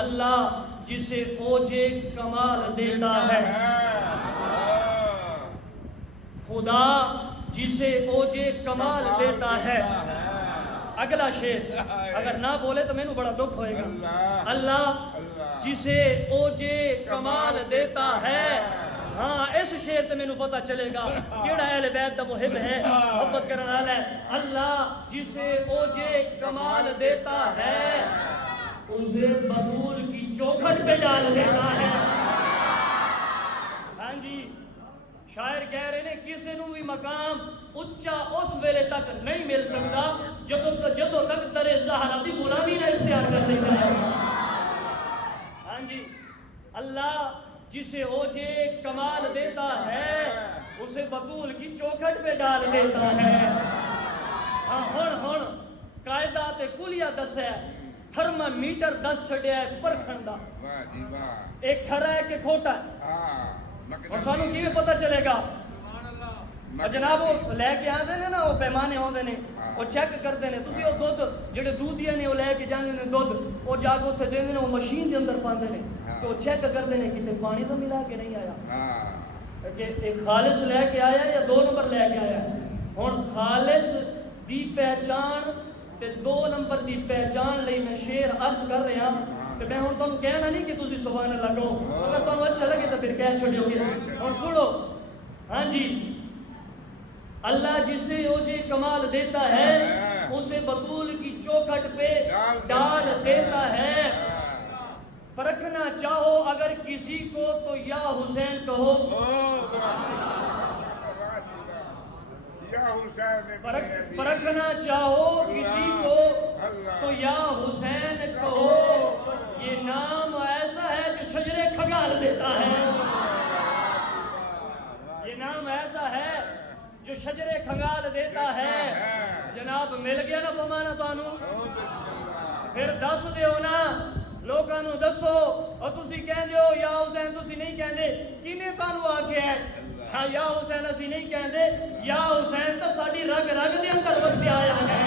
اللہ جسے اوجے کمال دیتا ہے، خدا جسے اوجے کمال دیتا ہے۔ اگلا شعر اگر نہ بولے تو میں نو بڑا دکھ ہوئے گا۔ اللہ جسے اوجے کمال دیتا ہے۔ ہاں اس شعر تے میں نو پتہ چلے گا کیڑا اہل بیت دا محب ہے، محبت کرنے والا ہے۔ اللہ جسے اوجے کمال دیتا ہے، اسے بطول کی چوکھٹ پہ ڈال دیتا ہے۔ ہاں جی، شاعر کہہ رہے ہیں کسی نو بھی مقام اچا اس ویلے تک نہیں مل سکتا جدو تک در زہرا دی غلامی نہ اختیار کر لیتا ہے۔ ہاں جی، اللہ جسے اوجے کمال دیتا ہے، اسے بطول کی چوکھٹ پہ ڈال دیتا ہے۔ ہاں ہن قاعدہ تے کلیہ دس ہے، تھرمامیٹر دس چھڑیا ہے پرکھن دا، ایک کھرا ہے کہ کھوٹا ہے، اور سانو کیویں پتہ چلے گا؟ اور جناب وہ لے کے آندے نے نا، وہ پیمانے ہوندے نے، وہ چیک کرتے ہیں۔ تسی وہ دودھ جڑے دودھیاں نے وہ لے کے جاندے نے دودھ، وہ جا کے اوتھے دیندے نے، وہ مشین دے اندر پاندے نے، تو وہ چیک کرتے ہیں کتے پانی تو ملا کے نہیں آیا، کہ ایک خالص لے کے آیا یا 2 نمبر لے کے آیا۔ ہن خالص دی پہچان تے 2 نمبر دی پہچان لئی میں شعر عرض کر رہا ہوں، کہ میں ہن تانوں کہنا نہیں کہ تسی سبحان اللہ کہو، اگر تانوں اچھا لگے تو پھر کہہ چھوڑو گے۔ اور سنو، ہاں جی، اللہ جسے اوجے کمال دیتا ہے، اسے بطول کی چوکھٹ پہ ڈال دیتا ہے۔ پرکھنا چاہو اگر کسی کو تو یا حسین کہو، پرکھنا چاہو کسی کو تو یا حسین کہو، یہ نام ایسا ہے جو شجرے کھنگال دیتا ہے، یہ نام ایسا ہے جو شجرے کھنگال دیتا ہے۔ جناب مل گیا نا بمانا تانوں؟ پھر دس دیو نا لوگاں نو، دسو، اور تسی کہندے ہو یا حسین، تسی نہیں کہندے، کنے تانوں آکھیا ہے ہاں یا حسین اسی نہیں کہندے؟ یا حسین تو ساڈی رگ رگ دے اندر وسیا آیا ہے۔